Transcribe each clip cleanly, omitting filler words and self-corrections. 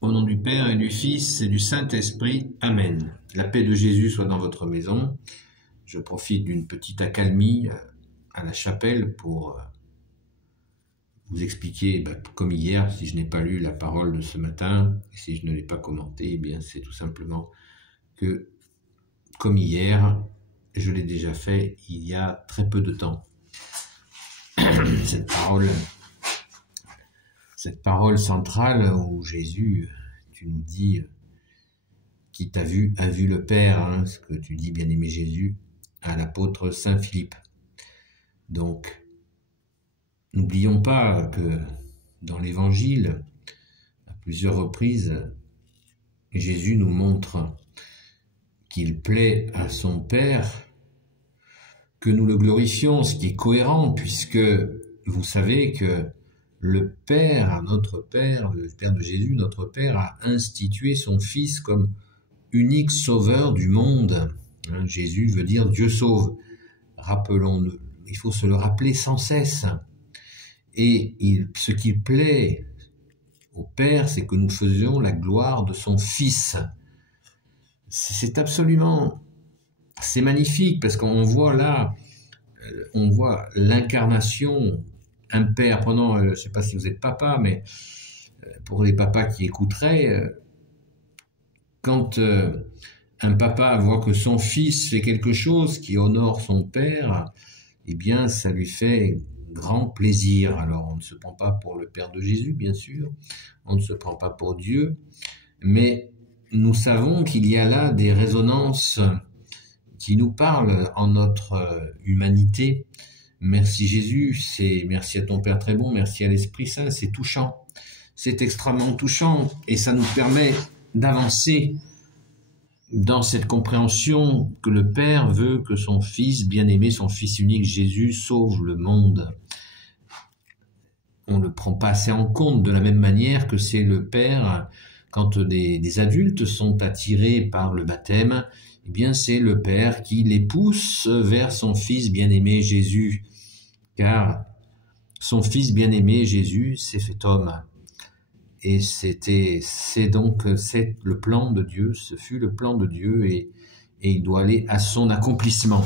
Au nom du Père et du Fils et du Saint-Esprit. Amen. La paix de Jésus soit dans votre maison. Je profite d'une petite accalmie à la chapelle pour vous expliquer, comme hier, si je n'ai pas lu la parole de ce matin, et si je ne l'ai pas commentée, eh bien c'est tout simplement que, comme hier, je l'ai déjà fait il y a très peu de temps. Cette parole centrale où Jésus, tu nous dis, qui t'a vu, a vu le Père, ce que tu dis, bien-aimé Jésus, à l'apôtre Saint Philippe. Donc, n'oublions pas que dans l'Évangile, à plusieurs reprises, Jésus nous montre qu'il plaît à son Père que nous le glorifions, ce qui est cohérent, puisque vous savez que le Père, notre Père, le Père de Jésus, notre Père, a institué son Fils comme unique sauveur du monde. Jésus veut dire Dieu sauve. Rappelons-le, il faut se le rappeler sans cesse. Et ce qui plaît au Père, c'est que nous faisions la gloire de son Fils. C'est magnifique, parce qu'on voit là, on voit l'incarnation. Un père, je ne sais pas si vous êtes papa, mais pour les papas qui écouteraient, quand un papa voit que son fils fait quelque chose qui honore son père, eh bien, ça lui fait grand plaisir. Alors, on ne se prend pas pour le Père de Jésus, bien sûr, on ne se prend pas pour Dieu, mais nous savons qu'il y a là des résonances qui nous parlent en notre humanité. Merci Jésus, merci à ton Père très bon, merci à l'Esprit Saint, c'est touchant, c'est extrêmement touchant, et ça nous permet d'avancer dans cette compréhension que le Père veut que son Fils bien-aimé, son Fils unique Jésus, sauve le monde. On ne le prend pas assez en compte, de la même manière que c'est le Père, quand des adultes sont attirés par le baptême, eh bien c'est le Père qui les pousse vers son Fils bien-aimé Jésus, car son Fils bien-aimé Jésus s'est fait homme. Et c'est le plan de Dieu, ce fut le plan de Dieu, et il doit aller à son accomplissement.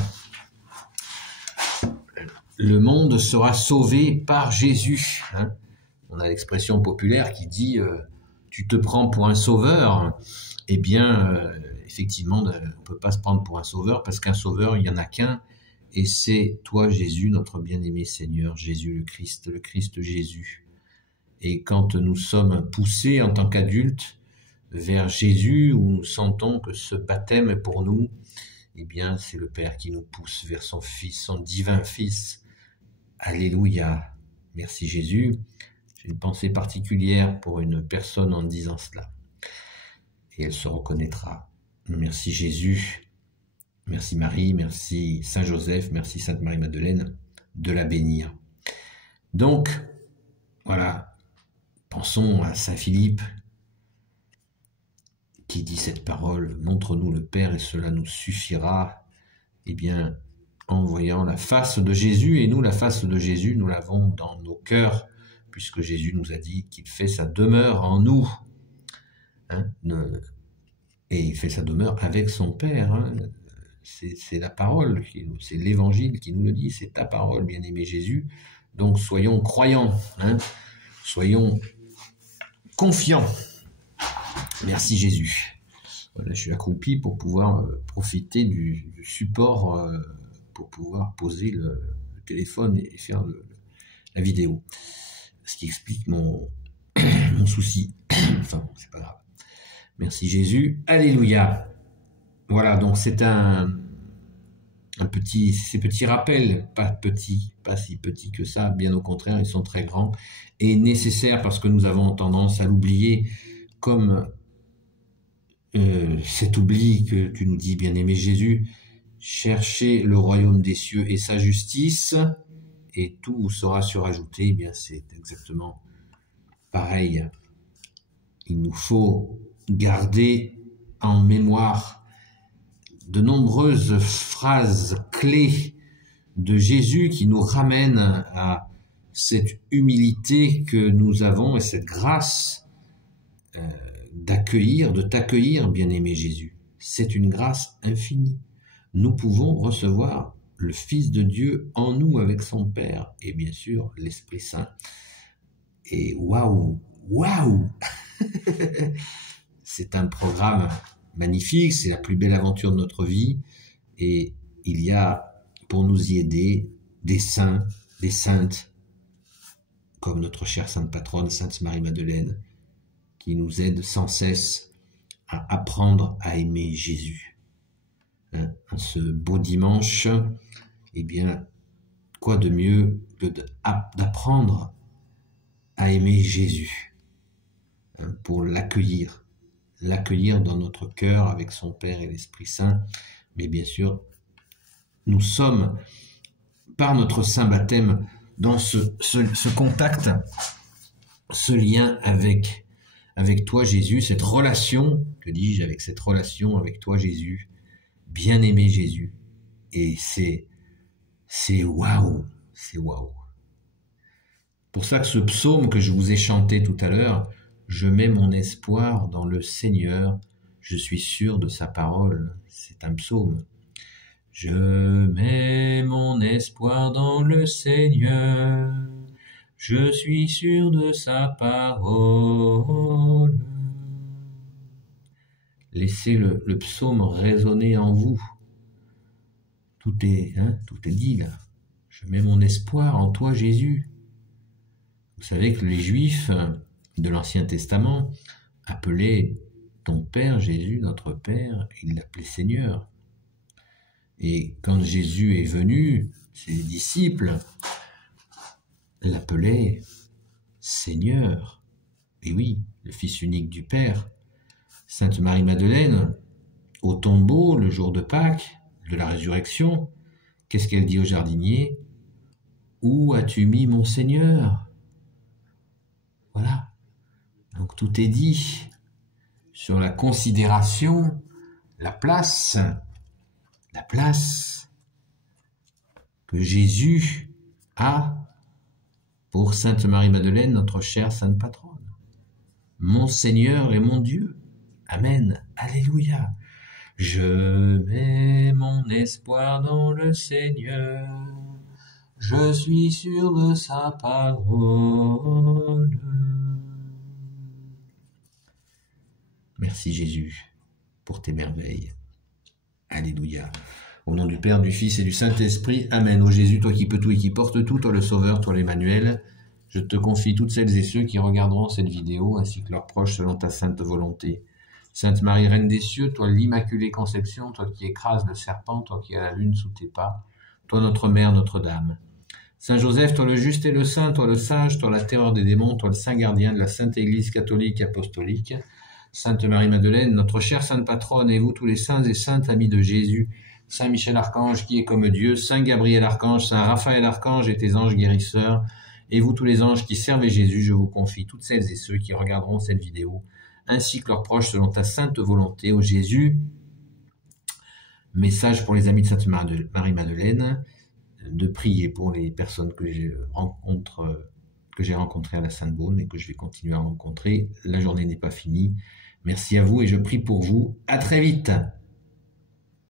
Le monde sera sauvé par Jésus. On a l'expression populaire qui dit tu te prends pour un sauveur. Eh bien, effectivement, on ne peut pas se prendre pour un sauveur, parce qu'un sauveur, il n'y en a qu'un, et c'est toi, Jésus, notre bien-aimé Seigneur, Jésus le Christ Jésus. Et quand nous sommes poussés en tant qu'adultes vers Jésus, où nous sentons que ce baptême est pour nous, eh bien, c'est le Père qui nous pousse vers son Fils, son divin Fils. Alléluia. Merci Jésus. J'ai une pensée particulière pour une personne en disant cela. Et elle se reconnaîtra. Merci Jésus, merci Marie, merci Saint Joseph, merci Sainte Marie-Madeleine de la bénir. Donc, voilà, pensons à Saint Philippe qui dit cette parole, montre-nous le Père et cela nous suffira. Eh bien, en voyant la face de Jésus, et nous, la face de Jésus, nous l'avons dans nos cœurs, puisque Jésus nous a dit qu'il fait sa demeure en nous. Et il fait sa demeure avec son Père. C'est la parole, c'est l'Évangile qui nous le dit, c'est ta parole, bien-aimé Jésus. Donc soyons croyants, soyons confiants. Merci Jésus. Voilà, je suis accroupi pour pouvoir profiter du support, pour pouvoir poser le téléphone et faire la vidéo. Ce qui explique mon souci. Enfin bon, c'est pas grave. Merci Jésus. Alléluia. Voilà, donc c'est ces petits rappels, pas si petits que ça, bien au contraire, ils sont très grands et nécessaires, parce que nous avons tendance à l'oublier, comme cet oubli que tu nous dis, bien-aimé Jésus, cherchez le royaume des cieux et sa justice, et tout vous sera surajouté. Eh bien, c'est exactement pareil. Il nous faut garder en mémoire de nombreuses phrases clés de Jésus qui nous ramènent à cette humilité que nous avons et cette grâce t'accueillir, bien-aimé Jésus. C'est une grâce infinie. Nous pouvons recevoir le Fils de Dieu en nous avec son Père et bien sûr l'Esprit Saint. Et waouh, waouh c'est un programme magnifique, c'est la plus belle aventure de notre vie et il y a pour nous y aider des saints, des saintes, comme notre chère sainte patronne, Sainte Marie-Madeleine, qui nous aide sans cesse à apprendre à aimer Jésus. En ce beau dimanche, eh bien, quoi de mieux que d'apprendre à aimer Jésus, pour l'accueillir dans notre cœur avec son Père et l'Esprit Saint. Mais bien sûr, nous sommes, par notre saint baptême, dans ce contact, ce lien avec toi Jésus, cette relation, que dis-je, avec cette relation avec toi Jésus, bien-aimé Jésus. Et c'est waouh, c'est waouh. Pour ça que ce psaume que je vous ai chanté tout à l'heure, je mets mon espoir dans le Seigneur, je suis sûr de sa parole, c'est un psaume. Je mets mon espoir dans le Seigneur, je suis sûr de sa parole. Laissez le psaume résonner en vous. Tout est dit là. Je mets mon espoir en toi, Jésus. Vous savez que les Juifs de l'Ancien Testament appelaient ton Père, Jésus, notre Père, ils l'appelaient Seigneur. Et quand Jésus est venu, ses disciples l'appelaient Seigneur. Et oui, le Fils unique du Père. Sainte Marie-Madeleine, au tombeau, le jour de Pâques, de la résurrection, qu'est-ce qu'elle dit au jardinier? Où as-tu mis mon Seigneur? Voilà. Donc tout est dit sur la considération, la place que Jésus a pour Sainte Marie-Madeleine, notre chère Sainte Patronne. Mon Seigneur et mon Dieu. Amen. Alléluia. Je mets mon espoir dans le Seigneur. Je suis sûr de sa parole. Merci Jésus pour tes merveilles. Alléluia. Au nom du Père, du Fils et du Saint-Esprit. Amen. Ô Jésus, toi qui peux tout et qui portes tout, toi le Sauveur, toi l'Emmanuel, je te confie toutes celles et ceux qui regarderont cette vidéo, ainsi que leurs proches selon ta sainte volonté. Sainte Marie, Reine des cieux, toi l'Immaculée Conception, toi qui écrases le serpent, toi qui as la lune sous tes pas, toi notre Mère, Notre-Dame. Saint Joseph, toi le juste et le saint, toi le sage, toi la terreur des démons, toi le saint gardien de la Sainte Église catholique et apostolique. Sainte Marie-Madeleine, notre chère Sainte Patronne, et vous tous les saints et saintes amis de Jésus, Saint Michel Archange qui est comme Dieu, Saint Gabriel Archange, Saint Raphaël Archange et tes anges guérisseurs, et vous tous les anges qui servent Jésus, je vous confie toutes celles et ceux qui regarderont cette vidéo, ainsi que leurs proches selon ta sainte volonté, ô Jésus. Message pour les amis de Sainte Marie-Madeleine, de prier pour les personnes que j'ai rencontrées à la Sainte-Beaune et que je vais continuer à rencontrer. La journée n'est pas finie. Merci à vous et je prie pour vous. À très vite.